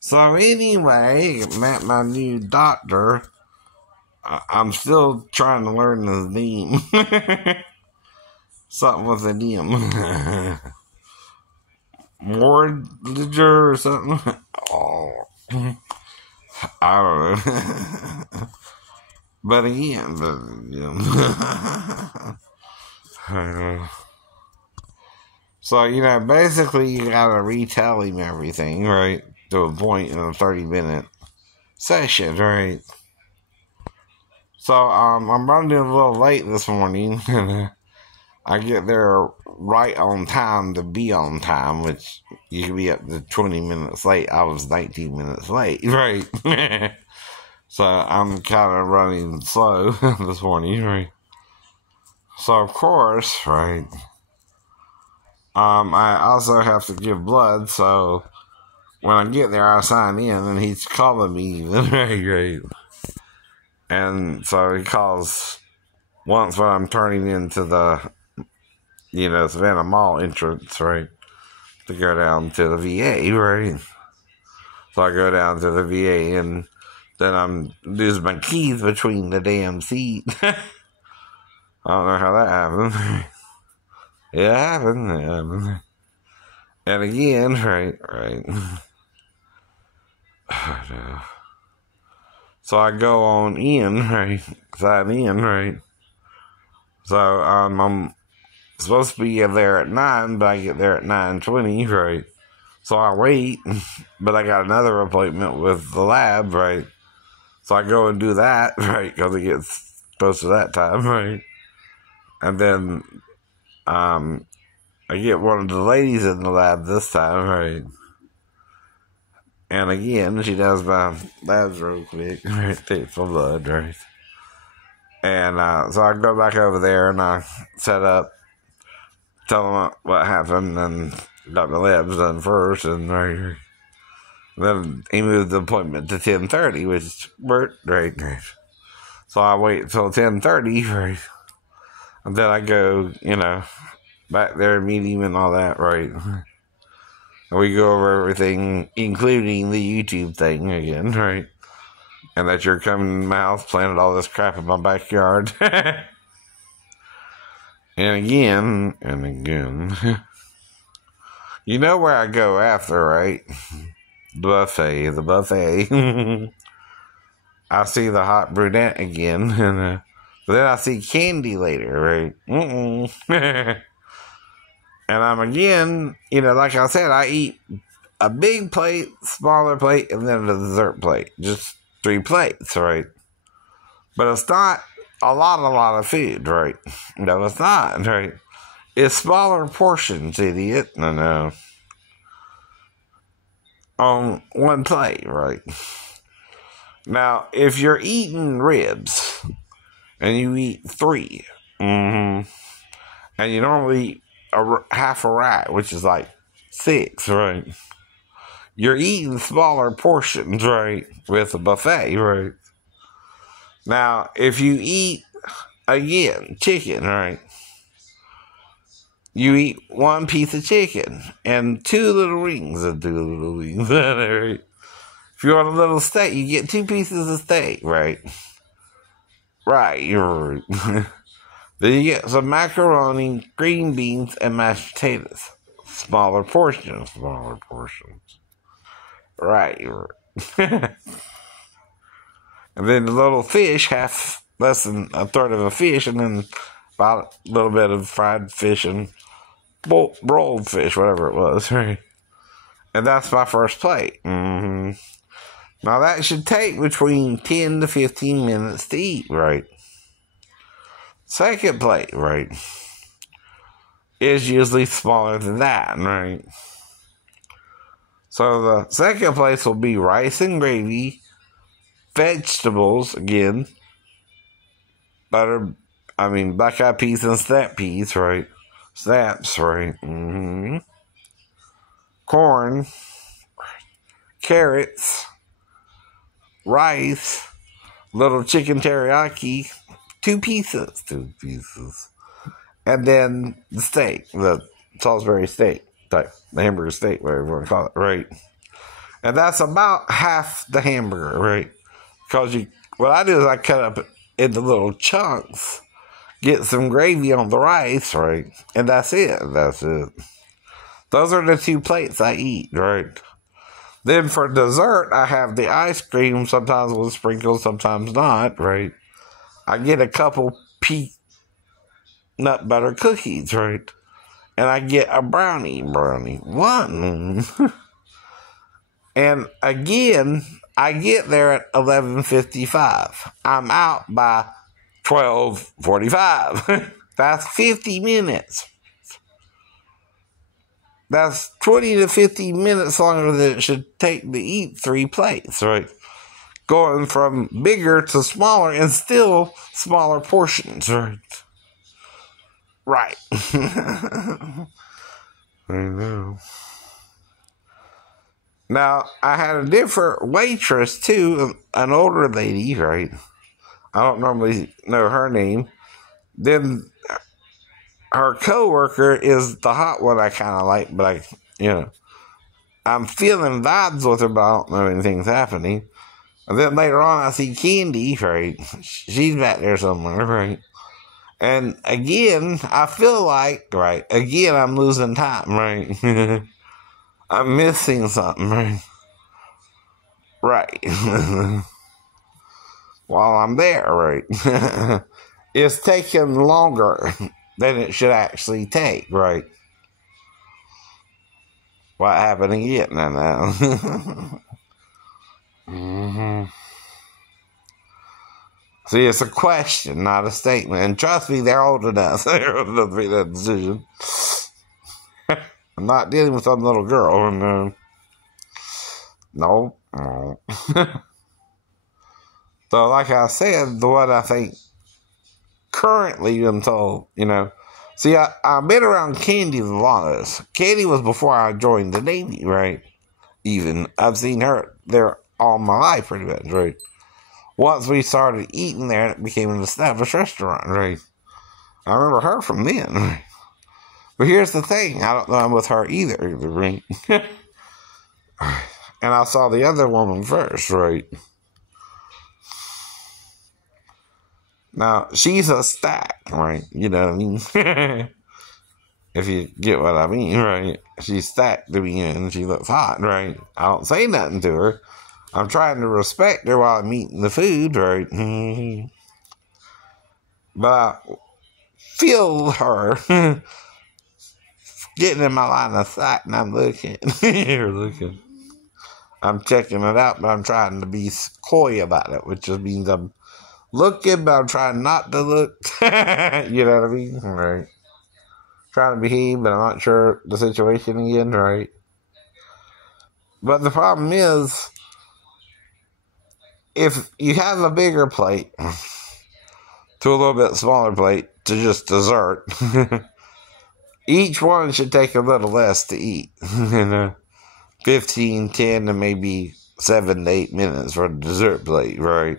So anyway, met my new doctor. I'm still trying to learn the name. Something with a name. Mortgager or something. Oh, I don't know. But again, so, basically you gotta retell him everything, right? To a point in a 30-minute session, right? So, I'm running a little late this morning. I get there right on time to be on time, which you can be up to 20 minutes late. I was 19 minutes late, right? So I'm kind of running slow this morning, right? So of course, right, I also have to give blood, so when I get there, I sign in, and he's calling me, right? And so he calls once when I'm turning into the, Savannah Mall entrance, right, to go down to the VA, right? So I go down to the VA, and then I'm losing my keys between the damn seat. I don't know how that happened. It happened. And again, right. So I go on in, right, sign in, right. So I'm supposed to be there at 9, but I get there at 9:20, right. So I wait, but I got another appointment with the lab, right. So I go and do that, right, because it gets close to that time, right. And then I get one of the ladies in the lab this time, right. And again, she does my labs real quick, right, takes my blood, right. And so I go back over there and I set up, tell them what happened, and got my labs done first, and right. Then he moved the appointment to 10:30, which worked, right. So I wait till 10:30, right. And then I go, back there, meet him and all that, right. And we go over everything, including the YouTube thing again, right. And that you're coming to my house, planted all this crap in my backyard. And again. You know where I go after, right? The buffet. I see the hot brunette again. But then I see Candy later, right? And I'm again, like I said, I eat a big plate, smaller plate, and then a dessert plate. Just 3 plates, right? But it's not a lot of food, right? No, it's not, right? It's smaller portions, idiot. No. On 1 plate, right? Now, if you're eating ribs and you eat 3, and you normally eat half a rack, which is like 6, right? You're eating smaller portions, right, with a buffet, right? Now, if you eat, again, chicken, right? You eat 1 piece of chicken and 2 little wings and 2 little wings, right? If you want a little steak, you get 2 pieces of steak, right? Right, you're right. Then you get some macaroni, green beans, and mashed potatoes. Smaller portions. Right, you're right. And then the little fish, less than a third of a fish, and then about a little bit of fried fish and broiled fish, whatever it was, right? And that's my first plate. Now that should take between 10 to 15 minutes to eat, right? Second plate, right, is usually smaller than that, right? So the second place will be rice and gravy, vegetables, again, black eyed peas and snap peas, right? Snaps, right? Corn, carrots, rice, little chicken teriyaki, 2 pieces. And then the steak, the Salisbury steak type, the hamburger steak, whatever you want to call it, right? And that's about half the hamburger, right? Because what I do is I cut up into little chunks, get some gravy on the rice, right? And that's it. That's it. Those are the 2 plates I eat, right? Then for dessert, I have the ice cream, sometimes with sprinkles, sometimes not, right? I get a couple peanut butter cookies, right? And I get a brownie. One. And again, I get there at 11:55. I'm out by 12:45. That's 50 minutes. That's 20 to 50 minutes longer than it should take to eat 3 plates, right? Going from bigger to smaller and still smaller portions, right? Right. I know. Now, I had a different waitress, too, an older lady, right? I don't normally know her name. Then her coworker is the hot one I kind of like, but I'm feeling vibes with her, but I don't know anything's happening. And then later on, I see Candy, right? She's back there somewhere, right? And again, I feel like, right, again, I'm losing time, right? I'm missing something, right? Right. While I'm there, right? It's taking longer than it should actually take, right? What happened again now? Mm-hmm. See, it's a question, not a statement. And trust me, they're old enough. They're old enough to make that decision. I'm not dealing with some little girl. And, no. So, like I said, what I think currently until, See, I've been around Candy the longest. Candy was before I joined the Navy, right? Even. I've seen her there all my life, pretty much, right? Once we started eating there, it became an established restaurant, right? I remember her from then, right? But here's the thing. I don't know I'm with her either, right? And I saw the other woman first, right? Now, she's a stack, right? You know what I mean? If you get what I mean, right? She's stacked to me and she looks hot, right? I don't say nothing to her. I'm trying to respect her while I'm eating the food, right? But I feel her getting in my line of sight and I'm looking. You're looking. I'm checking it out, but I'm trying to be coy about it, which just means I'm looking, but I'm trying not to look. You know what I mean? Right. Trying to behave, but I'm not sure the situation again, right? But the problem is, if you have a bigger plate to a little bit smaller plate to just dessert, each one should take a little less to eat. 15, 10, and maybe 7 to 8 minutes for the dessert plate, right?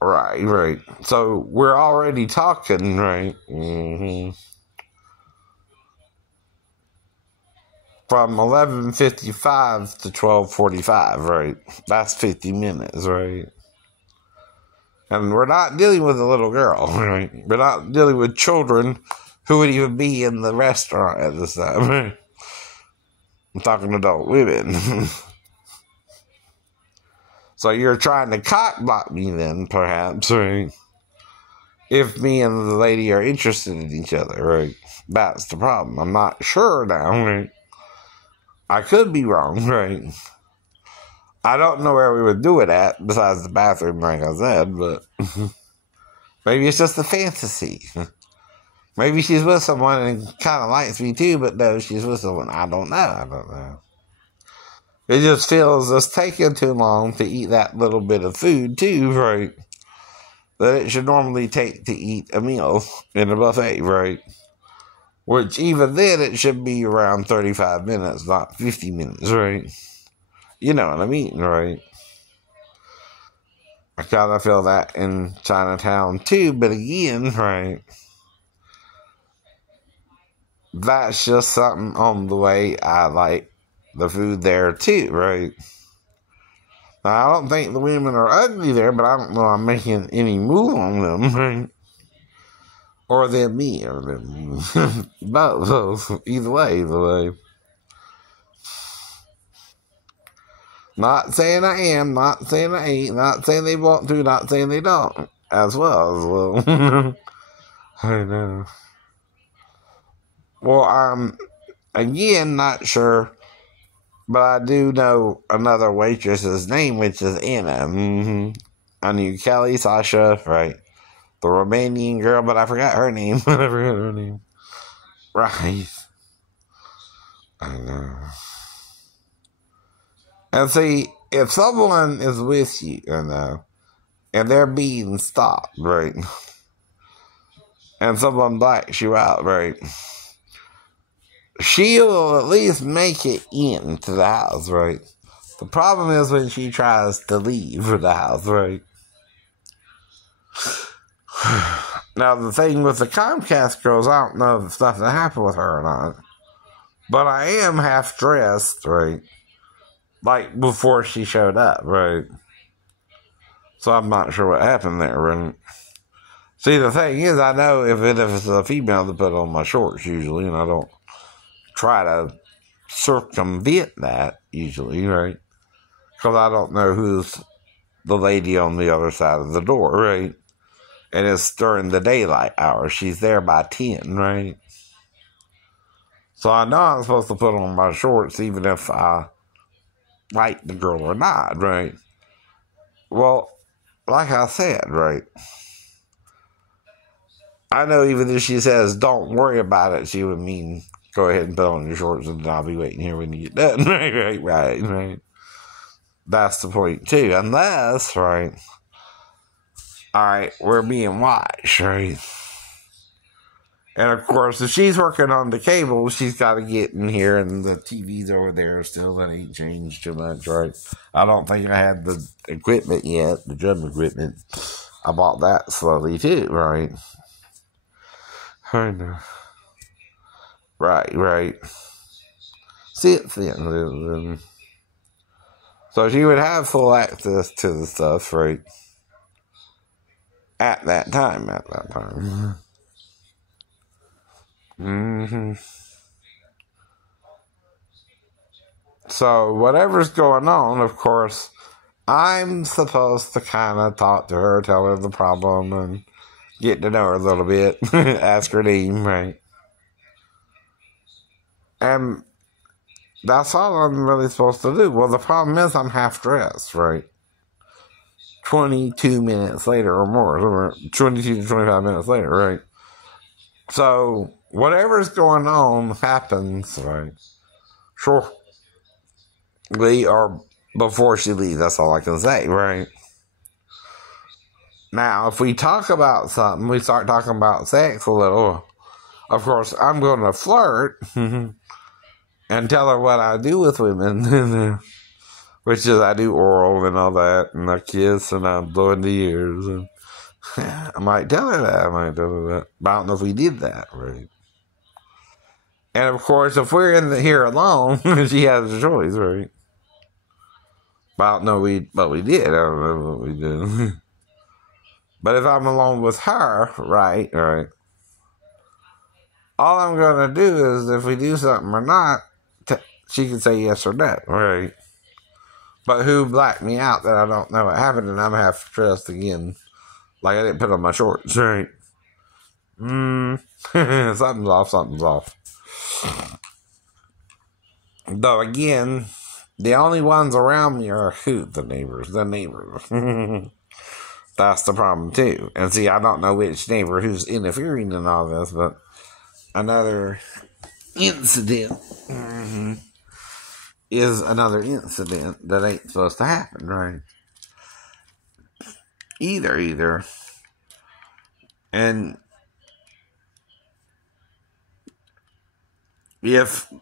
Right. So we're already talking, right? Mm-hmm. From 11:55 to 12:45, right? That's 50 minutes, right? And we're not dealing with a little girl, right? We're not dealing with children who would even be in the restaurant at this time, right? I'm talking adult women. So you're trying to cock block me then, perhaps, right? If me and the lady are interested in each other, right? That's the problem. I'm not sure now, right? I could be wrong, right? I don't know where we would do it at, besides the bathroom, like I said, but maybe it's just a fantasy. Maybe she's with someone and kind of likes me too, but no, she's with someone. I don't know. It just feels it's taking too long to eat that little bit of food too, right? That it should normally take to eat a meal in a buffet, right? Which even then it should be around 35 minutes, not 50 minutes, right? You know what I mean, right? I kind of feel that in Chinatown too, but again, right? That's just something on the way I like the food there too, right? Now, I don't think the women are ugly there, but I don't know I'm making any move on them, right? Or them me, or them both. Either way, either way. Not saying I am, not saying I ain't, not saying they want to, not saying they don't. As well. I know. Well, I'm, again, not sure, but I do know another waitress's name, which is Anna. Mm-hmm. I knew Kelly, Sasha, right? The Romanian girl, but I forgot her name. I forgot her name. Right. I know. And see, if someone is with you, and they're being stopped, right? And someone blacks you out, right? She'll at least make it into the house, right? The problem is when she tries to leave the house, right? Now, the thing with the Comcast girls, I don't know the stuff that happened with her or not. But I am half dressed, right? Like before she showed up, right? So I'm not sure what happened there, right? See, the thing is, I know if it's a female to put on my shorts usually, and I don't try to circumvent that usually, right? Because I don't know who's the lady on the other side of the door, right? And it's during the daylight hours. She's there by 10, right? So I know I'm supposed to put on my shorts even if I like the girl or not, right? Well, like I said, right? I know even if she says, don't worry about it, she would mean, go ahead and put on your shorts and I'll be waiting here when you get done. Right. That's the point, too. Unless, right, alright, we're being watched, right? And of course, if she's working on the cable, she's got to get in here, and the TV's over there still. That ain't changed too much, right? I don't think I had the equipment yet, the drum equipment. I bought that slowly, too, right? I know. Right. See it then. So she would have full access to the stuff, right? At that time. Mm-hmm. So whatever's going on, of course, I'm supposed to kind of talk to her, tell her the problem, and get to know her a little bit. Ask her name, right? And that's all I'm really supposed to do. Well, the problem is I'm half dressed, right? 22 minutes later or more. 22 to 25 minutes later, right? So, whatever's going on happens, right? Shortly or before she leaves, that's all I can say, right? Now, if we talk about something, we start talking about sex a little, of course, I'm going to flirt and tell her what I do with women, which is I do oral and all that, and I kiss and I blow in the ears. And I might tell her that, but I don't know if we did that, right? And of course, if we're in here alone, she has a choice, right? But I don't know what we did. I don't know what we did. But if I'm alone with her, right, all I'm going to do is if we do something or not, she can say yes or no, right? But who blacked me out that I don't know what happened and I'm half dressed again. Like I didn't put on my shorts, right? Something's off. Though again, the only ones around me are who? The neighbors. That's the problem too. And see, I don't know which neighbor who's interfering in all this, but another incident is another incident that ain't supposed to happen, right? Either. And if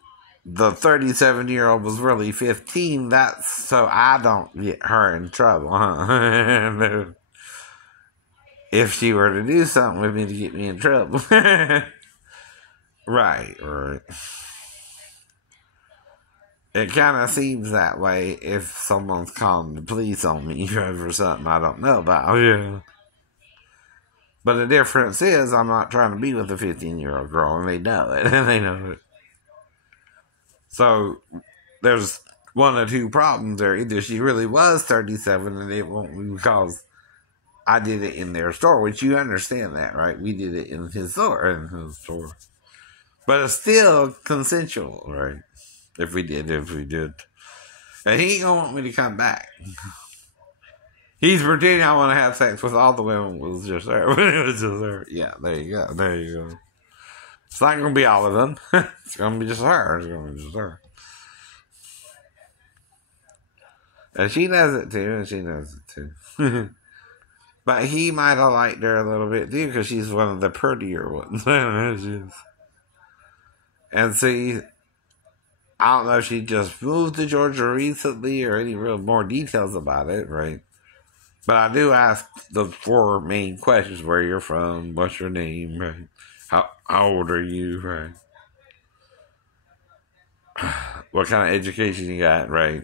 the 37-year-old was really 15, that's so I don't get her in trouble, huh? If she were to do something with me to get me in trouble. Right. It kind of seems that way if someone's calling the police on me over something I don't know about. Yeah. But the difference is I'm not trying to be with a 15-year-old girl, and they know it. And they know it. So there's one or two problems there. Either she really was 37 and it won't be because I did it in their store, which you understand that, right? We did it in his store. But it's still consensual, right? If we did. And he ain't gonna want me to come back. He's pretending I want to have sex with all the women. It was just her. It was just her. Yeah, there you go. It's not gonna be all of them. It's gonna be just her. And she knows it too. But he might have liked her a little bit too, because she's one of the prettier ones. And see, I don't know if she just moved to Georgia recently or any real more details about it, right? But I do ask the 4 main questions: where you're from, what's your name, right? How old are you, right? What kind of education you got, right?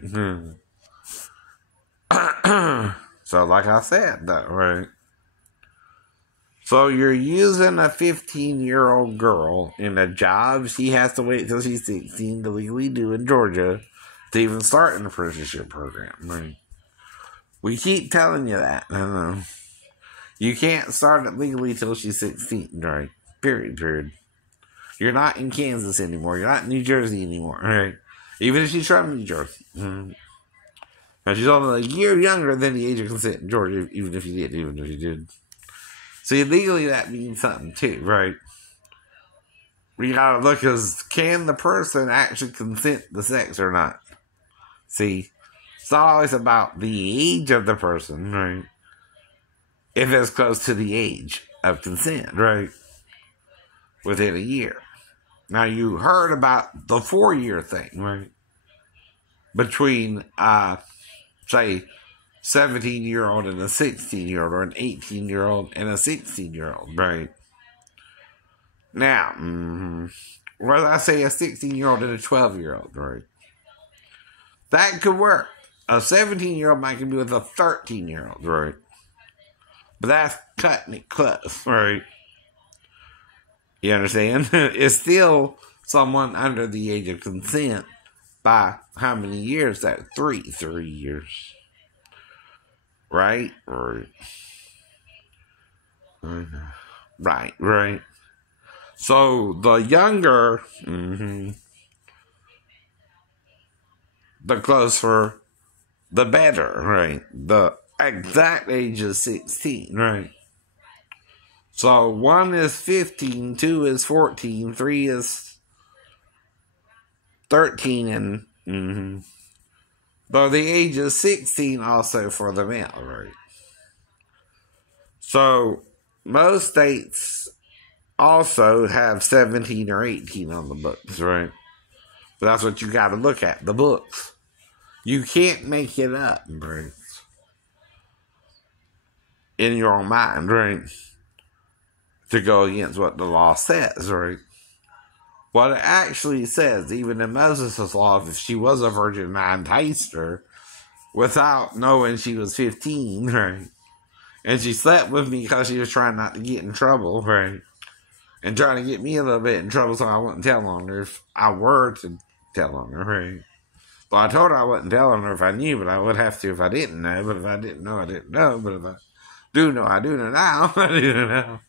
So, like I said, that, right? So you're using a 15-year-old girl in a job she has to wait till she's 16 to legally do in Georgia to even start an apprenticeship program, right? We keep telling you that. I know. You can't start it legally till she's 16, right? Period. You're not in Kansas anymore. You're not in New Jersey anymore, right? Even if she's from New Jersey. Mm-hmm. Now, she's only a year younger than the age of consent in Georgia, even if you did. See, legally that means something too, right? We gotta look as, can the person actually consent to sex or not? See, it's not always about the age of the person, right? If it's close to the age of consent, right? Within a year. Now, you heard about the 4-year thing, right? Between, say, 17-year-old and a 16-year-old, or an 18-year-old and a 16-year-old, right? Now, whether I say a 16-year-old and a 12-year-old, right? That could work. A 17-year-old might be with a 13-year-old, right? But that's cutting it close, right? You understand? It's still someone under the age of consent by how many years? That 3 years. Right? Right. So the younger, the closer, the better, right? The exact age is 16, right? So 1 is 15, 2 is 14, 3 is 13, and though the age is 16 also for the male, right? So most states also have 17 or 18 on the books, right? But that's what you got to look at, the books. You can't make it up, right? In your own mind, right? To go against what the law says, right? What it actually says, even in Moses' law, if she was a virgin and I enticed her without knowing she was 15, right? And she slept with me because she was trying not to get in trouble, right? And trying to get me a little bit in trouble so I wouldn't tell on her if I were to tell on her, right? Well, I told her I wouldn't tell on her if I knew, but I would have to if I didn't know. But if I didn't know, I didn't know. But if I do know, I do know now. I do know now.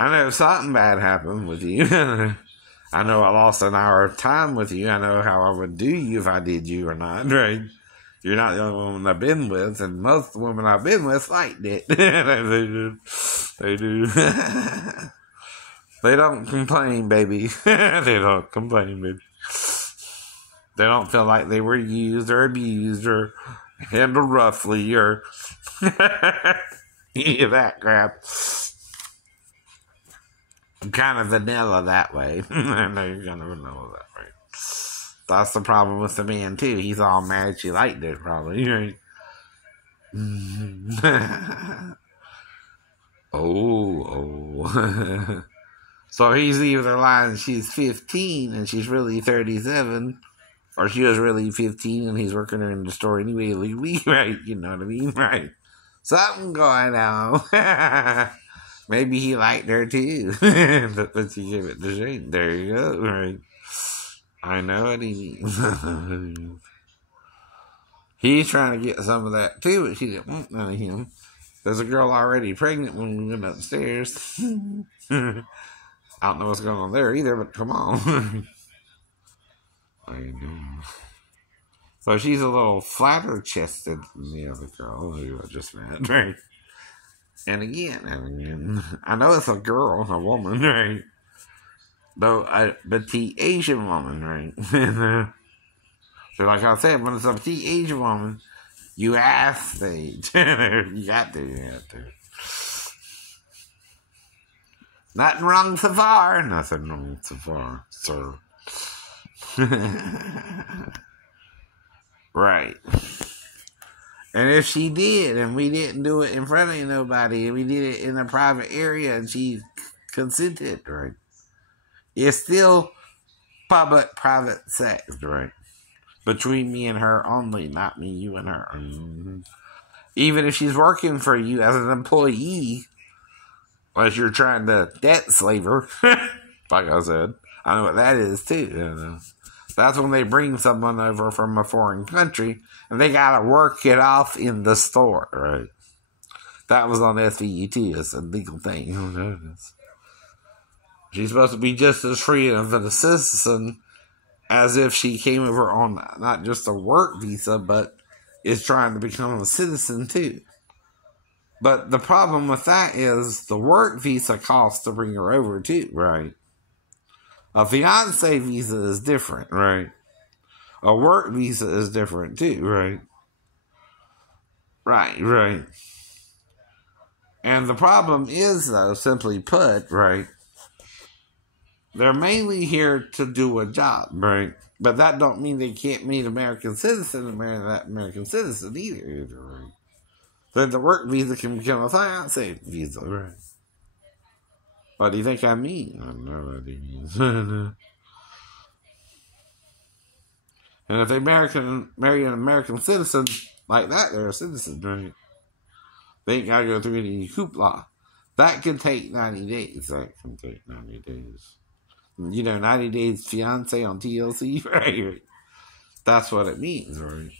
I know something bad happened with you. I know I lost an hour of time with you. I know how I would do you if I did you or not, right? You're not the only woman I've been with, and most of the women I've been with liked it. They do. They don't complain, baby. They don't complain, baby. They don't feel like they were used or abused or handled roughly or any of that crap. I'm kind of vanilla that way. I know you're kind of vanilla that way. That's the problem with the man, too. He's all mad she liked it, probably. Right? So he's either lying she's 15 and she's really 37, or she was really 15 and he's working her in the store anyway illegally, right? You know what I mean? Right. Something going on. Maybe he liked her too. but she gave it to Shane. There you go, right? I know what he means. He's trying to get some of that too, but she didn't want none of him. There's a girl already pregnant when we went upstairs. I don't know what's going on there either, but come on. I know. So she's a little flatter chested than the other girl who I just met, right? And again, I know it's a girl, a woman, right? Though, but the Asian woman, right? So like I said, when it's a petite Asian woman, you ask stage. You got to. Nothing wrong so far. Nothing wrong so far, sir. Right. And if she did, and we didn't do it in front of nobody, and we did it in a private area, and she consented, right? It's still public, private sex, right? Between me and her only, not me, you, and her. Mm-hmm. Even if she's working for you as an employee, as you're trying to debt slave her, like I said, I know what that is too. You know? That's when they bring someone over from a foreign country and they gotta work it off in the store, right? That was on SVU too. It's a legal thing. She's supposed to be just as free of a citizen as if she came over on not just a work visa, but is trying to become a citizen too. But the problem with that is the work visa costs to bring her over too, right? A fiancé visa is different, right? A work visa is different too, right? Right. And the problem is, though, simply put, right? They're mainly here to do a job, right? But that don't mean they can't meet American citizen and marry that American citizen either, right? Then the work visa can become a fiancé visa, right? What do you think I mean? I know what he means. And if they marry an American citizen like that, they're a citizen, right? They ain't got to go through any hoopla. That can take 90 days. 90 days fiance on TLC, right? That's what it means, right?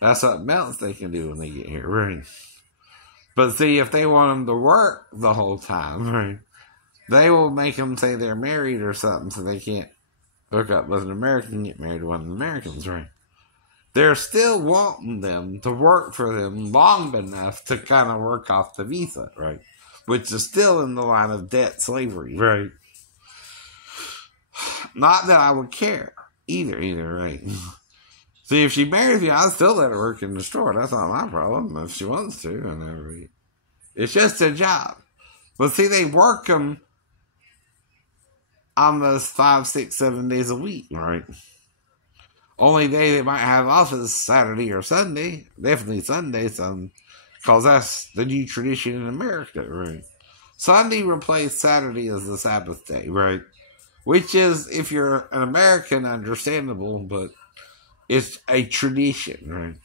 That's something else they can do when they get here, right? But see, if they want them to work the whole time, right, they will make them say they're married or something so they can't hook up with an American and get married to one of the Americans, right? They're still wanting them to work for them long enough to kind of work off the visa, right? Which is still in the line of debt slavery, right? Not that I would care either, right? See, if she marries me, I'll still let her work in the store. That's not my problem. If she wants to, whatever. It's just a job. But see, they work them almost 5, 6, 7 days a week, right? Only day they might have off is Saturday or Sunday. Definitely Sunday, because that's the new tradition in America, right? Sunday replaced Saturday as the Sabbath day, right? Which is, if you're an American, understandable, but it's a tradition, right?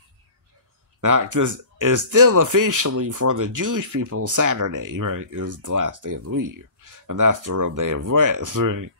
Now, because it's still officially for the Jewish people, Saturday, right, is the last day of the week. And that's the real day of rest, right?